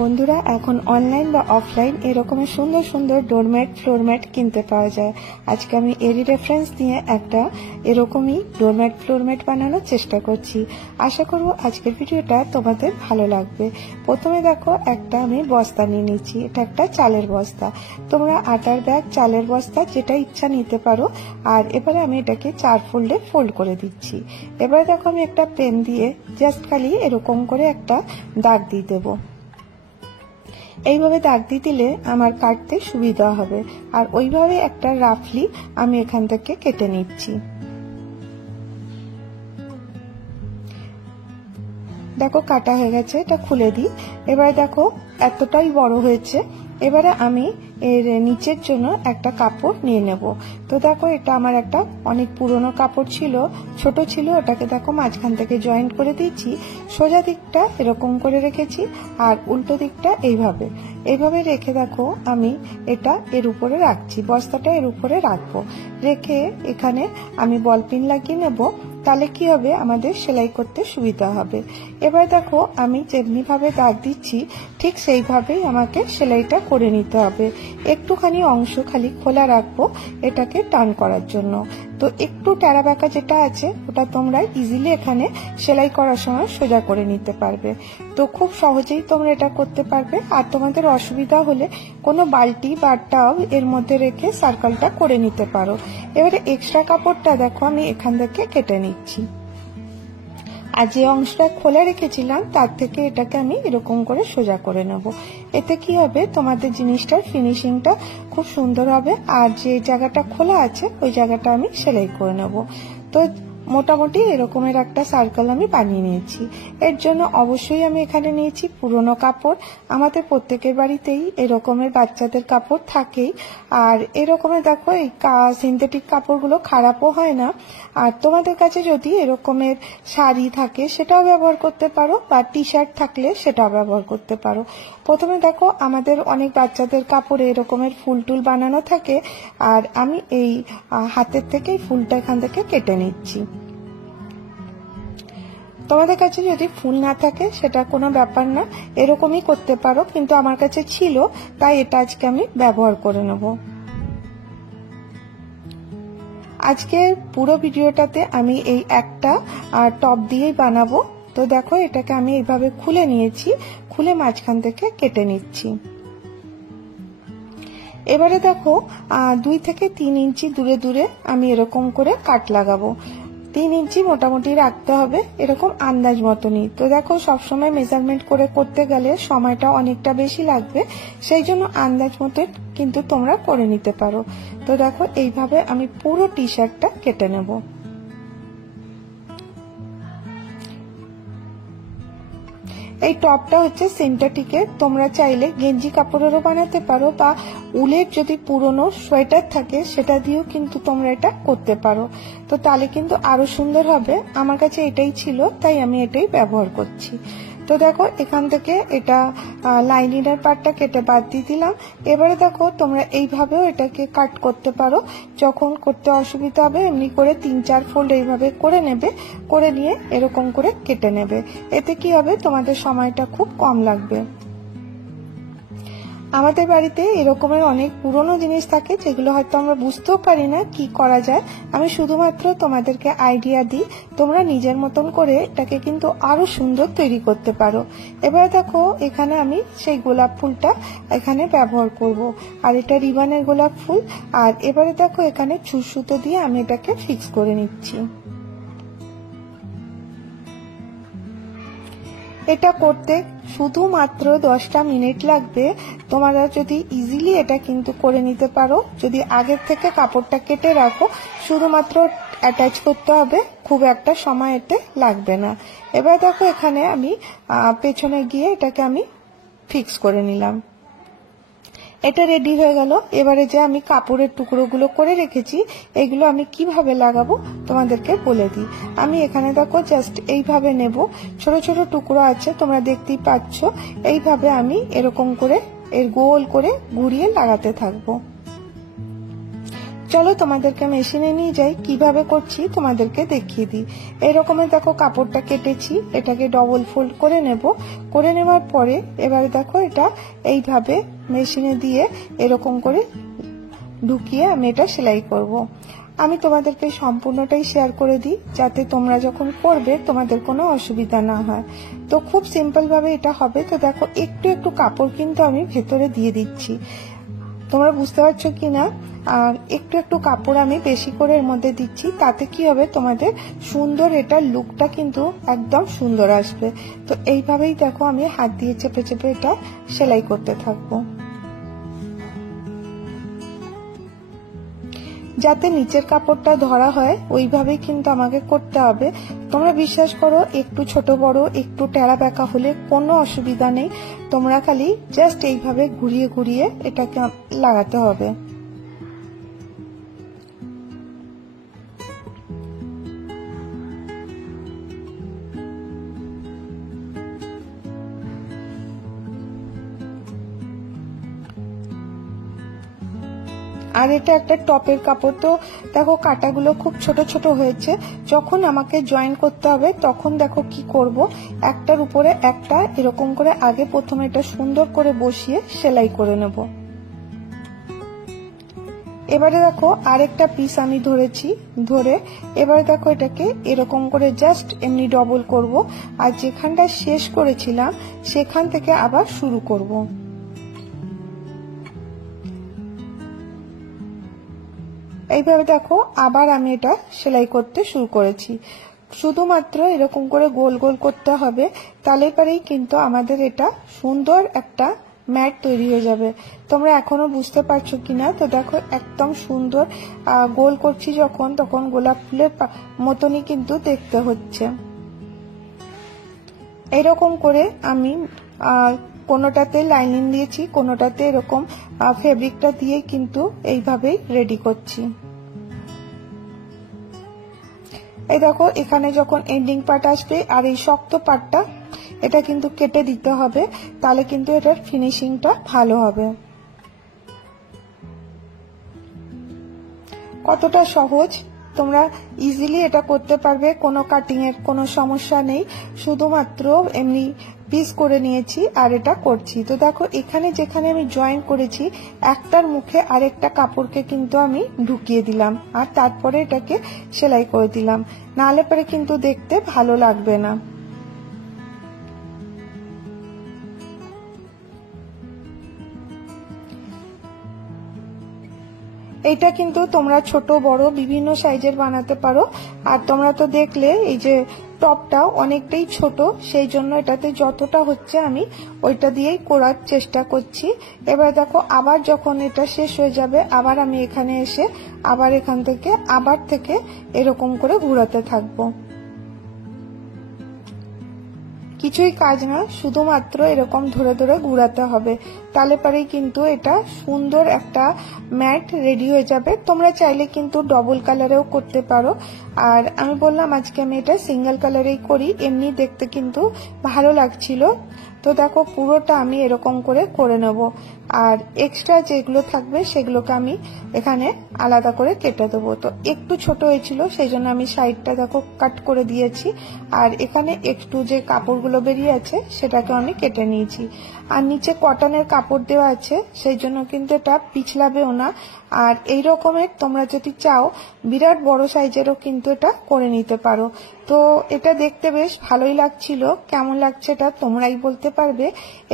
বন্ধুরা এখন অনলাইন বা অফলাইন এরকমের সুন্দর সুন্দর ডোরম্যাট ফ্লোরম্যাট কিনতে পাওয়া যায়। আজকে আমি এরই রেফারেন্স দিয়ে একটা এরকমই ডোরম্যাট ফ্লোরম্যাট বানানোর চেষ্টা করছি। আশা করব আজকের ভিডিওটা তোমাদের ভালো লাগবে। প্রথমে দেখো একটা আমি বস্তা নিয়ে নিচ্ছি, এটা একটা চালের বস্তা। তোমরা আটার ব্যাগ, চালের বস্তা যেটা ইচ্ছা নিতে পারো। আর এবারে আমি এটাকে 4 ফোল্ডে ফোল্ড করে দিচ্ছি। এবারে দেখো আমি একটা পেন দিয়ে জাস্ট খালি এরকম করে একটা দাগ দিয়ে দেবো। এইভাবে দাগ দিয়ে দিলে আমার কাটতে সুবিধা হবে। আর ওইভাবে একটা রাফলি আমি এখান থেকে কেটে নিচ্ছি। দেখো কাটা হয়ে গেছে, এটা খুলে দিই। এবারে দেখো এতটাই বড় হয়েছে। এবারে আমি এর নিচের জন্য একটা কাপড় নিয়ে নেব। তো দেখো এটা আমার একটা অনেক পুরনো কাপড় ছিল, ছোট ছিল, ওটাকে দেখো মাঝখান থেকে জয়েন্ট করে দিয়েছি। সোজা দিকটা এরকম করে রেখেছি আর উল্টো দিকটা এইভাবে রেখে দেখো আমি এটা এর উপরে রাখছি, বস্তাটা এর উপরে রাখবো। রেখে এখানে আমি বল পিন লাগিয়ে নেব, তাহলে কি হবে আমাদের সেলাই করতে সুবিধা হবে। এবার দেখো আমি যেমনি ভাবে দাগ দিচ্ছি ঠিক সেইভাবেই আমাকে সেলাইটা করে নিতে হবে। একটুখানি অংশ খালি খোলা রাখবো এটাকে টার্ন করার জন্য। তো একটু টেরা বাঁকা যেটা আছে ওটা তোমরা ইজিলি এখানে সেলাই করার সময় সোজা করে নিতে পারবে। তো খুব সহজেই তোমরা এটা করতে পারবে। আর তোমাদের অসুবিধা হলে কোনো বালতি বা টাব এর মধ্যে রেখে সার্কেলটা করে নিতে পারো। এবারে এক্সট্রা কাপড়টা দেখো আমি এখান থেকে কেটে নিচ্ছি। আর যে অংশটা খোলা রেখেছিলাম তার থেকে এটাকে আমি এরকম করে সোজা করে নেব। এতে কি হবে তোমাদের জিনিসটার ফিনিশিংটা খুব সুন্দর হবে। আর যে জায়গাটা খোলা আছে ওই জায়গাটা আমি সেলাই করে নেব। তো মোটামুটি এরকমের একটা সার্কেল আমি বানিয়ে নিয়েছি। এর জন্য অবশ্যই আমি এখানে নিয়েছি পুরনো কাপড়। আমাদের প্রত্যেকের বাড়িতেই এরকমের বাচ্চাদের কাপড় থাকেই। আর এরকমের দেখো এই সিনথেটিক কাপড়গুলো খারাপও হয় না। আর তোমাদের কাছে যদি এরকমের শাড়ি থাকে সেটাও ব্যবহার করতে পারো, বা টি শার্ট থাকলে সেটাও ব্যবহার করতে পারো। প্রথমে দেখো আমাদের অনেক বাচ্চাদের কাপড়ে এরকমের ফুল টুল বানানো থাকে। আর আমি এই হাতের থেকে ফুলটা এখান থেকে কেটে নিচ্ছি। তোমাদের কাছে যদি ফুল না থাকে সেটা কোনো ব্যাপার না, এরকমই করতে পারো, কিন্তু আমার কাছে ছিল তাই এটা আজকে আমি ব্যবহার করে নেব। আজকে পুরো ভিডিওটাতে আমি এই একটা টপ দিয়েই বানাবো। তো দেখো এটাকে আমি এইভাবে খুলে নিয়েছি, খুলে মাঝখান থেকে কেটে নিচ্ছি। এবারে দেখো 2 থেকে 3 ইঞ্চি দূরে দূরে আমি এরকম করে কাট লাগাবো। 3 ইঞ্চি মোটামুটি রাখতে হবে, এরকম আন্দাজ মতনই। তো দেখো সবসময় মেজারমেন্ট করে করতে গেলে সময়টা অনেকটা বেশি লাগবে, সেই জন্য আন্দাজ মতো কিন্তু তোমরা করে নিতে পারো। তো দেখো এইভাবে আমি পুরো টি শার্টটা কেটে নেব। এই টপটা হচ্ছে সিনথেটিকের, তোমরা চাইলে গেঞ্জি কাপড়েরও বানাতে পারো, বা উলের যদি পুরনো সোয়েটার থাকে সেটা দিয়েও কিন্তু তোমরা এটা করতে পারো। তো তাহলে কিন্তু আরো সুন্দর হবে। আমার কাছে এটাই ছিল তাই আমি এটাই ব্যবহার করছি। তো দেখো এখান থেকে এটা লাইনিংয়ের পার্টটা কেটে বাদ দিয়ে দিলাম। এবারে দেখো তোমরা এইভাবেও এটাকে কাট করতে পারো, যখন করতে অসুবিধা হবে এমনি করে 3-4 ফোল্ড এইভাবে করে নেবে, করে নিয়ে এরকম করে কেটে নেবে। এতে কি হবে তোমাদের সময়টা খুব কম লাগবে। আমাদের বাড়িতে এরকমের অনেক পুরনো জিনিস থাকে যেগুলো হয়তো আমরা বুঝতেও পারি না কি করা যায়। আমি শুধুমাত্র তোমাদেরকে আইডিয়া দিই, তোমরা নিজের মতন করে এটাকে কিন্তু আরো সুন্দর তৈরি করতে পারো। এবার দেখো এখানে আমি সেই গোলাপ ফুলটা এখানে ব্যবহার করব। আর এটা রিবনের গোলাপ ফুল। আর এবারে দেখো এখানে ছুঁচ সুতো দিয়ে আমি এটাকে ফিক্স করে নিচ্ছি। এটা করতে শুধুমাত্র 10টা মিনিট লাগবে। তোমরা যদি ইজিলি এটা কিন্তু করে নিতে পারো, যদি আগের থেকে কাপড়টা কেটে রাখো, শুধুমাত্র অ্যাটাচ করতে হবে, খুব একটা সময় এতে লাগবে না। এবার দেখো এখানে আমি পেছনে গিয়ে এটাকে আমি ফিক্স করে নিলাম। এটা রেডি হয়ে গেল। এবারে যে আমি কাপড়ের টুকরোগুলো করে রেখেছি এগুলো আমি কিভাবে লাগাবো তোমাদেরকে বলে দিই। আমি এখানে দেখো জাস্ট এইভাবে নেব, ছোট ছোট টুকরো আছে তোমরা দেখতেই পাচ্ছ। এইভাবে আমি এরকম করে এর গোল করে ঘুরিয়ে লাগাতে থাকবো। চলো তোমাদেরকে মেশিনে নিয়ে যাই, কিভাবে করছি তোমাদেরকে দেখিয়ে দিই। এরকমের দেখো কাপড়টা কেটেছি, এটাকে ডবল ফোল্ড করে নেব। করে নেওয়ার পরে এবারে দেখো এটা এইভাবে মেশিনে দিয়ে এরকম করে ঢুকিয়ে আমি এটা সেলাই করব। আমি তোমাদেরকে সম্পূর্ণটাই শেয়ার করে দিই, যাতে তোমরা যখন করবে তোমাদের কোনো অসুবিধা না হয়। তো খুব সিম্পল ভাবে এটা হবে। তো দেখো একটু একটু কাপড় কিন্তু আমি ভেতরে দিয়ে দিচ্ছি, তোমরা বুঝতে পারছো কিনা। আর একটু একটু কাপড় আমি বেশি করে এর মধ্যে দিচ্ছি, তাতে কি হবে তোমাদের সুন্দর এটার লুকটা কিন্তু একদম সুন্দর আসবে। তো এইভাবেই দেখো আমি হাত দিয়ে চেপে চেপে এটা সেলাই করতে থাকবো, যাতে নিচের কাপড়টা ধরা হয় ওইভাবেই কিন্তু আমাকে করতে হবে। তোমরা বিশ্বাস করো, একটু ছোট বড় একটু টেরা বেঁকা হলে কোনো অসুবিধা নেই, তোমরা খালি জাস্ট এইভাবে ঘুরিয়ে ঘুরিয়ে এটাকে লাগাতে হবে। আর এটা একটা টপের কাপড়, তো দেখো কাটাগুলো খুব ছোট ছোট হয়েছে। যখন আমাকে জয়েন করতে হবে তখন দেখো কি করব, একটার উপরে একটা এরকম করে আগে প্রথমে এটা সুন্দর করে বসিয়ে সেলাই করে নেব। এবারে দেখো আরেকটা পিস আমি ধরেছি, ধরে এবারে দেখো এটাকে এরকম করে জাস্ট এমনি ডবল করব, আর যেখানটা শেষ করেছিলাম সেখান থেকে আবার শুরু করব। এইভাবে দেখো আবার আমি এটা সেলাই করতে শুরু করেছি। শুধুমাত্র এরকম করে গোল গোল করতে হবে, তাহলে পরেই কিন্তু আমাদের এটা সুন্দর একটা ম্যাট তৈরি হয়ে যাবে। তোমরা এখনো বুঝতে পারছো কিনা। তো দেখো একদম সুন্দর গোল করছি যখন, তখন গোলাপ ফুলের মতনই কিন্তু দেখতে হচ্ছে। এইরকম করে আমি কোনোটাতে লাইনিং দিয়েছি, কোনোটাতে এরকম ফেব্রিকটা দিয়ে কিন্তু এইভাবেই রেডি করছি। এই দেখো এখানে যখন এন্ডিং পার্ট আসবে আর এই শক্ত পার্টটা এটা কিন্তু কেটে দিতে হবে, তাহলে কিন্তু এটার ফিনিশিংটা ভালো হবে। কতটা সহজ, তোমরা ইজিলি এটা করতে পারবে, কোনো কাটিং এর কোনো সমস্যা নেই। শুধুমাত্র এমনি পিস করে নিয়েছি আর এটা করছি। তো দেখো এখানে যেখানে আমি জয়েন করেছি একটার মুখে আরেকটা কাপড়কে কিন্তু আমি ঢুকিয়ে দিলাম, আর তারপরে এটাকে সেলাই করে দিলাম, নাহলে পরে কিন্তু দেখতে ভালো লাগবে না। এইটা কিন্তু তোমরা ছোট বড় বিভিন্ন সাইজের বানাতে পারো। আর তোমরা তো দেখলে এই যে টপটা অনেকটাই ছোট, সেই জন্য এটাতে যতটা হচ্ছে আমি ওইটা দিয়েই করার চেষ্টা করছি। এবার দেখো আবার যখন এটা শেষ হয়ে যাবে আবার আমি এখানে এসে আবার এখান থেকে আবার থেকে এরকম করে ঘোরাতে থাকবো। কিছুই কাজ না, শুধুমাত্র এরকম ধরে ধরে ঘুরাতে হবে, তাহলে পরেই কিন্তু এটা সুন্দর একটা ম্যাট রেডি হয়ে যাবে। তোমরা চাইলে কিন্তু ডবল কালারেও করতে পারো, আর আমি বললাম আজকে আমি এটা সিঙ্গেল কালারেই করি, এমনি দেখতে কিন্তু ভালো লাগছিল। তো দেখো পুরোটা আমি এরকম করে নেব, আর এক্সট্রা যেগুলো থাকবে সেগুলোকে আমি এখানে আলাদা করে কেটে দেবো। তো একটু ছোট হয়েছিল সেই জন্য আমি সাইডটা দেখো কাট করে দিয়েছি, আর এখানে একটু যে কাপড়গুলো বেরিয়ে আছে সেটাকে আমি কেটে নিয়েছি। আর নিচে কটনের কাপড় দেওয়া আছে, সেই জন্য কিন্তু এটা পিছলাবেও না। আর এই রকমের তোমরা যদি চাও বিরাট বড় সাইজেরও কিন্তু এটা করে নিতে পারো। তো এটা দেখতে বেশ ভালোই লাগছিল, কেমন লাগছে এটা তোমরাই বলতে পারবে।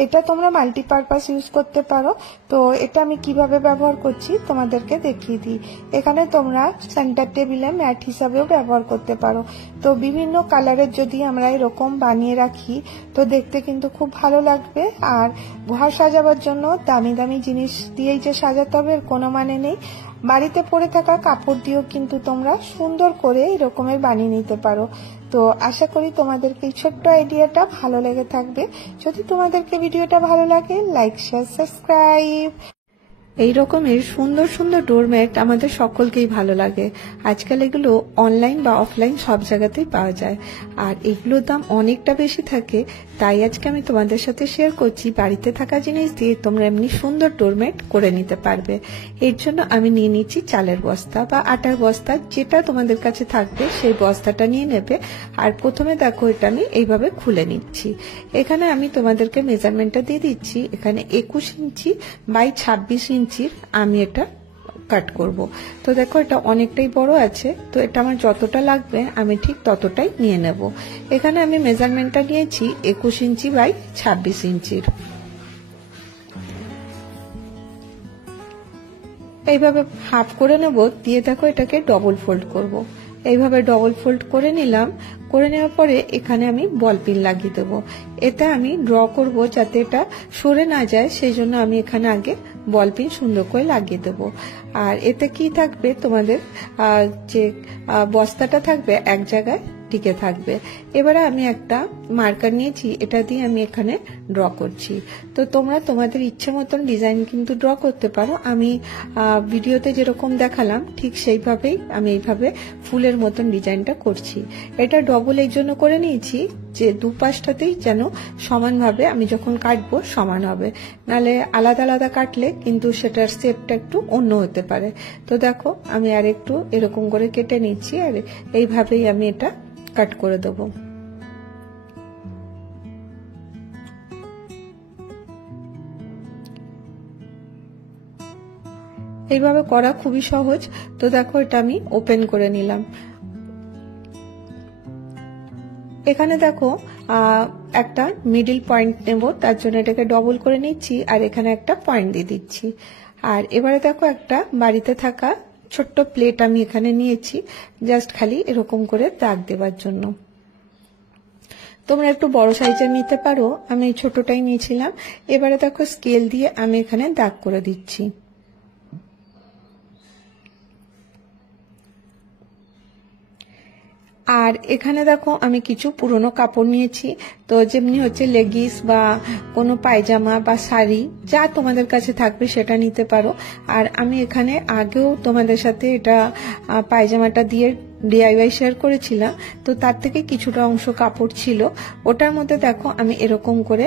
এটা তোমরা মাল্টিপারপাস ইউজ করতে পারো। তো এটা আমি কিভাবে ব্যবহার করছি তোমাদেরকে দেখিয়ে দিই। এখানে তোমরা সেন্টার টেবিলে ম্যাট হিসাবেও ব্যবহার করতে পারো। তো বিভিন্ন কালারের যদি আমরা এরকম বানিয়ে রাখি তো দেখতে কিন্তু খুব ভালো লাগবে। আর ঘর সাজাবার জন্য দামি দামি জিনিস দিয়েই যে সাজাতে হবে এর কোনো মানে নেই, বাড়িতে পরে থাকা কাপড় দিয়েও কিন্তু তোমরা সুন্দর করে এরকমের বানিয়ে নিতে পারো। তো আশা করি তোমাদেরকে এই ছোট্ট আইডিয়াটা ভালো লেগে থাকবে। যদি তোমাদেরকে ভিডিওটা ভালো লাগে লাইক শেয়ার সাবস্ক্রাইব। এই রকমের সুন্দর সুন্দর ডোরম্যাট আমাদের সকলকেই ভালো লাগে। আজকাল এগুলো অনলাইন বা অফলাইন সব জায়গাতেই পাওয়া যায়, আর এগুলোর দাম অনেকটা বেশি থাকে। তাই আজকে আমি তোমাদের সাথে শেয়ার করছি বাড়িতে থাকা জিনিস দিয়ে তোমরা এমনি সুন্দর ডোরম্যাট করে নিতে পারবে। এর জন্য আমি নিয়ে নিচ্ছি চালের বস্তা বা আটার বস্তা, যেটা তোমাদের কাছে থাকবে সেই বস্তাটা নিয়ে নেবে। আর প্রথমে দেখো এটা আমি এইভাবে খুলে নিচ্ছি। এখানে আমি তোমাদেরকে মেজারমেন্টটা দিয়ে দিচ্ছি। এখানে 21 ইঞ্চি বাই 26 ইঞ্চির আমি এটা কাট করব। তো দেখো এটা অনেকটাই বড় আছে, তো এটা আমার যতটা লাগবে আমি ঠিক ততটাই নিয়ে নেব। এখানে আমি মেজারমেন্টটা নিয়েছি 21 ইঞ্চি বাই 26 ইঞ্চির। এইভাবে হাফ করে নেব, দিয়ে দেখো এটাকে ডবল ফোল্ড করব। এইভাবে ডবল ফোল্ড করে নিলাম। করে নেওয়ার পরে এখানে আমি বল পিন লাগিয়ে দেবো। এটা আমি ড্র করব যাতে এটা সরে না যায়, সেই জন্য আমি এখানে আগে বল পিন সুন্দর করে লাগিয়ে দেবো। আর এতে কি থাকবে, তোমাদের যে বস্তাটা থাকবে এক জায়গায় টিকে থাকবে। এবারে আমি একটা মার্কার নিয়েছি, এটা দিয়ে আমি এখানে ড্র করছি। তো তোমরা তোমাদের ইচ্ছে মতন ডিজাইন কিন্তু ড্র করতে পারো। আমি ভিডিওতে যেরকম দেখালাম ঠিক সেইভাবেই আমি এইভাবে ফুলের মতন ডিজাইনটা করছি। এটা ডবল এই জন্য করে নিয়েছি যে দুপাশটাতেই যেন সমানভাবে আমি যখন কাটবো সমান হবে, নালে আলাদা আলাদা কাটলে কিন্তু সেটার শেপটা একটু অন্য হতে পারে। তো দেখো আমি আর একটু এরকম করে কেটে নিচ্ছি, আর এইভাবেই আমি এটা কাট করে দেবো। এইভাবে করা খুবই সহজ। তো দেখো এটা আমি ওপেন করে নিলাম। এখানে দেখো একটা মিডল পয়েন্ট নেব, তার জন্য এটাকে ডবল করে নিচ্ছি আর এখানে একটা পয়েন্ট দিয়ে দিচ্ছি। আর এবারে দেখো একটা বাড়িতে থাকা ছোট্ট প্লেট আমি এখানে নিয়েছি, জাস্ট খালি এরকম করে দাগ দেওয়ার জন্য। তোমরা একটু বড় সাইজের নিতে পারো, আমি এই ছোটটাই নিয়েছিলাম। এবারে দেখো স্কেল দিয়ে আমি এখানে দাগ করে দিচ্ছি। আর এখানে দেখো আমি কিছু পুরনো কাপড় নিয়েছি, তো যেমনি হচ্ছে লেগিস বা কোনো পায়জামা বা শাড়ি যা তোমাদের কাছে থাকবে সেটা নিতে পারো। আর আমি এখানে আগেও তোমাদের সাথে এটা পায়জামাটা দিয়ে ডিআইওয়াই শেয়ার করেছিলাম, তো তার থেকে কিছুটা অংশ কাপড় ছিল, ওটার মধ্যে দেখো আমি এরকম করে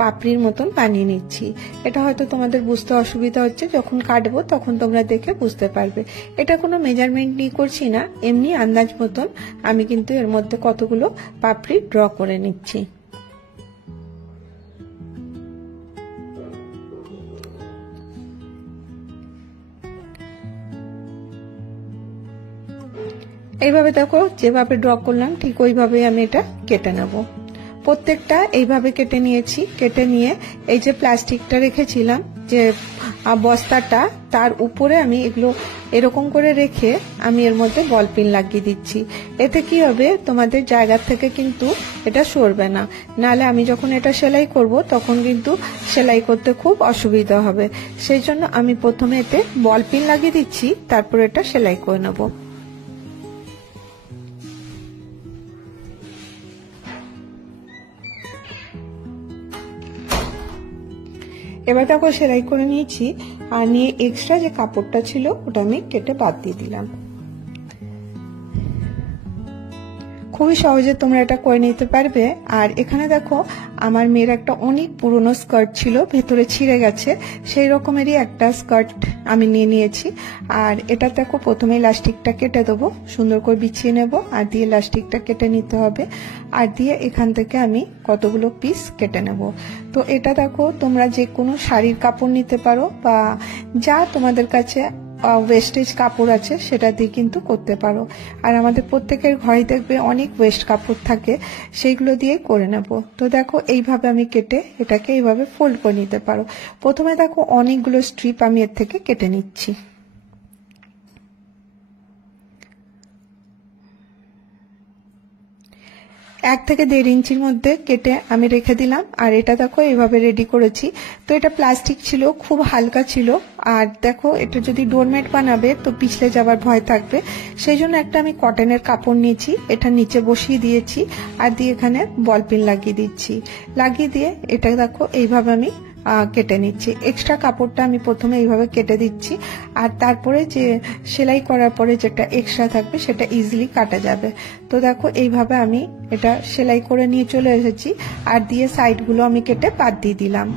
পাপড়ির মতন বানিয়ে নিচ্ছি। এটা হয়তো তোমাদের বুঝতে অসুবিধা হচ্ছে, যখন কাটবো তখন তোমরা দেখে বুঝতে পারবে। এটা কোনো মেজারমেন্ট নিয়ে করছি না, এমনি আন্দাজ মতন আমি কিন্তু এর মধ্যে কতগুলো পাপড়ি ড্র করে নিচ্ছি। এইভাবে দেখো যেভাবে ড্র করলাম ঠিক ওইভাবেই আমি এটা কেটে নেব। প্রত্যেকটা এইভাবে কেটে নিয়েছি। কেটে নিয়ে এই যে প্লাস্টিকটা রেখেছিলাম যে বস্তাটা, তার উপরে আমি এগুলো এরকম করে রেখে আমি এর মধ্যে বল পিন লাগিয়ে দিচ্ছি। এতে কি হবে, তোমাদের জায়গা থেকে কিন্তু এটা সরবে না, নালে আমি যখন এটা সেলাই করব তখন কিন্তু সেলাই করতে খুব অসুবিধা হবে। সেই জন্য আমি প্রথমে এতে বল পিন লাগিয়ে দিচ্ছি, তারপর এটা সেলাই করে নেব। এবার দেখো সেলাই করে নিয়েছি, আর নিয়ে এক্সট্রা যে কাপড়টা ছিল ওটা আমি কেটে বাদ দিয়ে দিলাম। খুবই সহজে তোমরা এটা করে নিতে পারবে। আর এখানে দেখো আমার মেয়ের একটা অনেক পুরনো স্কার্ট ছিল, ভেতরে ছিঁড়ে গেছে, সেই রকমেরই একটা স্কার্ট আমি নিয়ে নিয়েছি। আর এটা দেখো প্রথমে ইলাস্টিকটা কেটে দেবো, সুন্দর করে বিছিয়ে নেব, আর দিয়ে ইলাস্টিকটা কেটে নিতে হবে। আর দিয়ে এখান থেকে আমি কতগুলো পিস কেটে নেব। তো এটা দেখো তোমরা যে কোনো শাড়ির কাপড় নিতে পারো, বা যা তোমাদের কাছে ওয়েস্টেজ কাপড় আছে সেটা দিয়ে কিন্তু করতে পারো। আর আমাদের প্রত্যেকের ঘরে দেখবে অনেক ওয়েস্ট কাপড় থাকে, সেইগুলো দিয়েই করে নেব। তো দেখো এইভাবে আমি কেটে এটাকে এইভাবে ফোল্ড করে নিতে পারো। প্রথমে দেখো অনেকগুলো স্ট্রিপ আমি এর থেকে কেটে নিচ্ছি। এক থেকে 1.5 ইঞ্চির মধ্যে কেটে আমি রেখে দিলাম। আর এটা দেখো এইভাবে রেডি করেছি। তো এটা প্লাস্টিক ছিল, খুব হালকা ছিল। আর দেখো এটা যদি ডোরমেট বানাবে তো পিছলে যাবার ভয় থাকবে, সেই জন্য একটা আমি কটনের কাপড় নিয়েছি, এটা নিচে বসিয়ে দিয়েছি, আর দিয়ে এখানে বল পিন লাগিয়ে দিচ্ছি। লাগিয়ে দিয়ে এটা দেখো এইভাবে আমি কেটে নিচ্ছি। এক্সট্রা কাপড়টা আমি প্রথমে এইভাবে কেটে দিচ্ছি, আর তারপরে যে সেলাই করার পরে যেটা এক্সট্রা থাকবে সেটা ইজিলি কাটা যাবে। তো দেখো এইভাবে আমি এটা সেলাই করে নিয়ে চলে এসেছি, আর দিয়ে সাইডগুলো আমি কেটে বাদ দিয়ে দিলাম।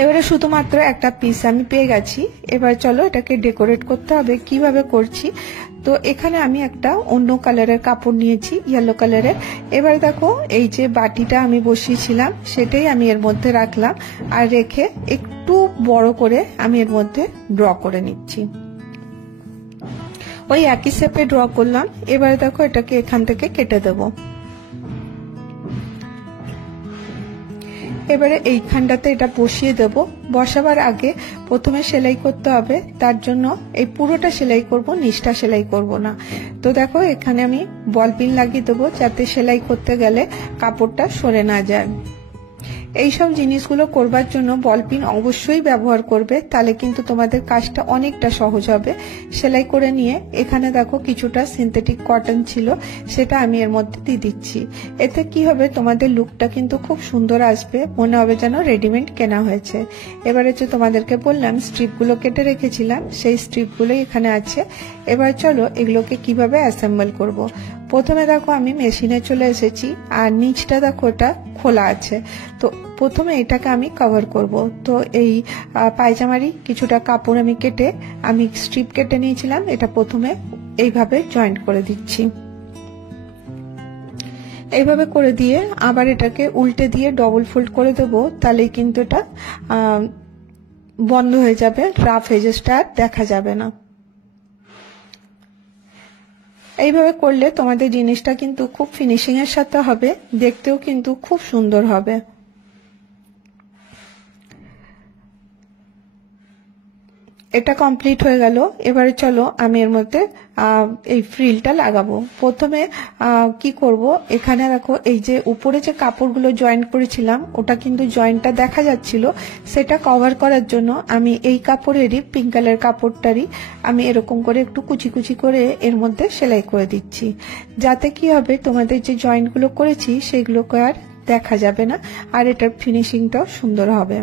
এবারে শুধুমাত্র একটা পিস আমি পেয়ে গেছি। এবার চলো এটাকে ডেকোরেট করতে হবে। কিভাবে করছি, তো এখানে আমি একটা অন্য কালারের কাপড় নিয়েছি, ইয়েলো কালারের। এবার দেখো এই যে বাটিটা আমি বসিয়েছিলাম সেটাই আমি এর মধ্যে রাখলাম, আর রেখে একটু বড় করে আমি এর মধ্যে ড্র করে নিচ্ছি। ওই একই শেপে ড্র করলাম। এবারে দেখো এটাকে এখান থেকে কেটে দেবো। এবারে এইখানটাতে এটা বসিয়ে দেব। বসাবার আগে প্রথমে সেলাই করতে হবে, তার জন্য এই পুরোটা সেলাই করব, নিচটা সেলাই করব না। তো দেখো এখানে আমি বল পিন লাগিয়ে দেবো, যাতে সেলাই করতে গেলে কাপড়টা সরে না যায়। এইসব জিনিসগুলো করবার জন্য বল পিন অবশ্যই ব্যবহার করবে, তাহলে কিন্তু তোমাদের কাজটা অনেকটা সহজ হবে। সেলাই করে নিয়ে এখানে দেখো কিছুটা সিনথেটিক কটন ছিল, সেটা আমি এর মধ্যে দিয়ে দিচ্ছি। এতে কি হবে, তোমাদের লুকটা কিন্তু খুব সুন্দর আসবে, মনে হবে যেন রেডিমেড কেনা হয়েছে। এবারে যে তোমাদেরকে বললাম স্ট্রিপগুলো কেটে রেখেছিলাম, সেই স্ট্রিপগুলোই এখানে আছে। এবার চলো এগুলোকে কিভাবে অ্যাসেম্বল করব। প্রথমে দেখো আমি মেশিনে চলে এসেছি, আর নিচটা দেখো এটা খোলা আছে। তো প্রথমে এটাকে আমি কভার করব। তো এই পায়জামারই কিছুটা কাপড় আমি কেটে আমি স্ট্রিপ কেটে নিয়েছিলাম, এটা প্রথমে এইভাবে জয়েন্ট করে দিচ্ছি। এইভাবে করে দিয়ে আবার এটাকে উল্টে দিয়ে ডবল ফোল্ড করে দেবো, তাহলেই কিন্তু এটা বন্ধ হয়ে যাবে, রাফ এজেসটা আর দেখা যাবে না। এইভাবে করলে তোমাদের জিনিসটা কিন্তু খুব ফিনিশিং এর সাথে হবে, দেখতেও কিন্তু খুব সুন্দর হবে। এটা কমপ্লিট হয়ে গেল। এবারে চলো আমি এর মধ্যে এই ফ্রিলটা লাগাবো। প্রথমে কি করব, এখানে দেখো এই যে উপরে যে কাপড়গুলো জয়েন্ট করেছিলাম ওটা কিন্তু জয়েন্টটা দেখা যাচ্ছিল, সেটা কভার করার জন্য আমি এই কাপড়েরই পিঙ্ক কালার কাপড়টারই আমি এরকম করে একটু কুচি কুচি করে এর মধ্যে সেলাই করে দিচ্ছি, যাতে কি হবে তোমাদের যে জয়েন্টগুলো করেছি সেগুলোকে আর দেখা যাবে না, আর এটার ফিনিশিংটাও সুন্দর হবে।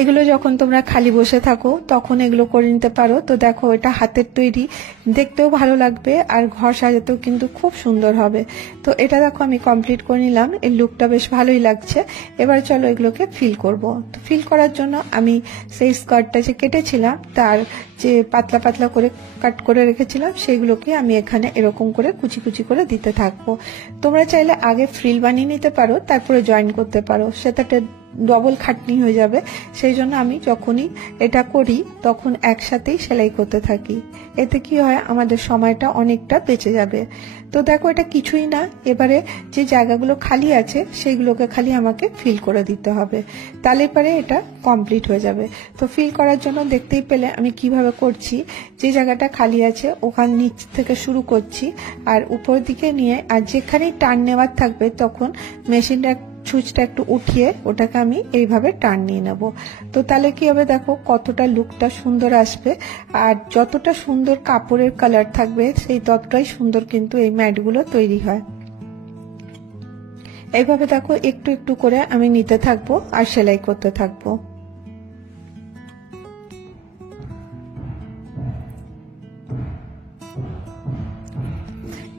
এগুলো যখন তোমরা খালি বসে থাকো তখন এগুলো করে নিতে পারো। তো দেখো এটা হাতের তৈরি, দেখতেও ভালো লাগবে, আর ঘর সাজাতেও কিন্তু খুব সুন্দর হবে। তো এটা দেখো আমি কমপ্লিট করে নিলাম, এর লুকটা বেশ ভালোই লাগছে। এবার চলো এগুলোকে ফিল করব। তো ফিল করার জন্য আমি সেই স্কার্টটা যে কেটেছিলাম তার যে পাতলা পাতলা করে কাট করে রেখেছিলাম সেগুলোকে আমি এখানে এরকম করে কুচি কুচি করে দিতে থাকবো। তোমরা চাইলে আগে ফ্রিল বানিয়ে নিতে পারো, তারপরে জয়েন করতে পারো, সেটাতে ডবল খাটনি হয়ে যাবে। সেই জন্য আমি যখনই এটা করি তখন একসাথেই সেলাই করতে থাকি, এতে কি হয় আমাদের সময়টা অনেকটা বেঁচে যাবে। তো দেখো এটা কিছুই না, এবারে যে জায়গাগুলো খালি আছে সেইগুলোকে খালি আমাকে ফিল করে দিতে হবে, তাহলে পরে এটা কমপ্লিট হয়ে যাবে। তো ফিল করার জন্য দেখতেই পেলে আমি কিভাবে করছি, যে জায়গাটা খালি আছে ওখান নিচ থেকে শুরু করছি আর উপর দিকে নিয়ে, আর যেখানেই টার্ন নেওয়ার থাকবে তখন মেশিনটা সুইচটা একটু উঠিয়ে ওটাকে আমি এইভাবে টার্ন নিয়ে নেব। তো তাহলে কি হবে দেখো কতটা লুকটা সুন্দর আসবে, আর যতটা সুন্দর কাপড়ের কালার থাকবে সেই ততটাই সুন্দর কিন্তু এই ম্যাটগুলো তৈরি হয়। এইভাবে দেখো একটু একটু করে আমি নিতে থাকবো আর সেলাই করতে থাকবো।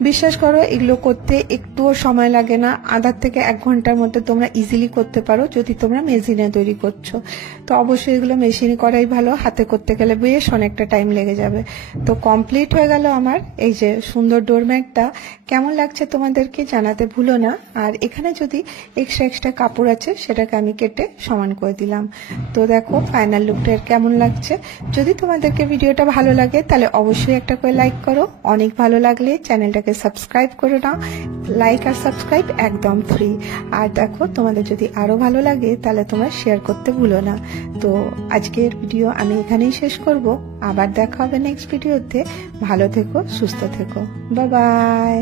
বিশ্বাস করো এগুলো করতে একটুও সময় লাগে না, আধা থেকে 1 ঘন্টার মধ্যে তোমরা ইজিলি করতে পারো যদি তোমরা মেশিনে তৈরি করছো। তো অবশ্যই এগুলো মেশিনে করাই ভালো, হাতে করতে গেলে বেশ অনেকটা টাইম লেগে যাবে। তো কমপ্লিট হয়ে গেল আমার এই যে সুন্দর ডোরম্যাটটা। কেমন লাগছে তোমাদেরকে জানাতে ভুলো না। আর এখানে যদি এক্সট্রা কাপড় আছে সেটাকে আমি কেটে সমান করে দিলাম। তো দেখো ফাইনাল লুকটা কেমন লাগছে। যদি তোমাদেরকে ভিডিওটা ভালো লাগে তাহলে অবশ্যই একটা করে লাইক করো, অনেক ভালো লাগলে চ্যানেলটাকে সাবস্ক্রাইব করে নাও। লাইক আর সাবস্ক্রাইব একদম ফ্রি। আর দেখো তোমাদের যদি আরো ভালো লাগে তাহলে তোমরা শেয়ার করতে ভুলো না। তো আজকের ভিডিও আমি এখানেই শেষ করব, আবার দেখা হবে নেক্সট ভিডিওতে। ভালো থেকো, সুস্থ থেকো, বাই বাই।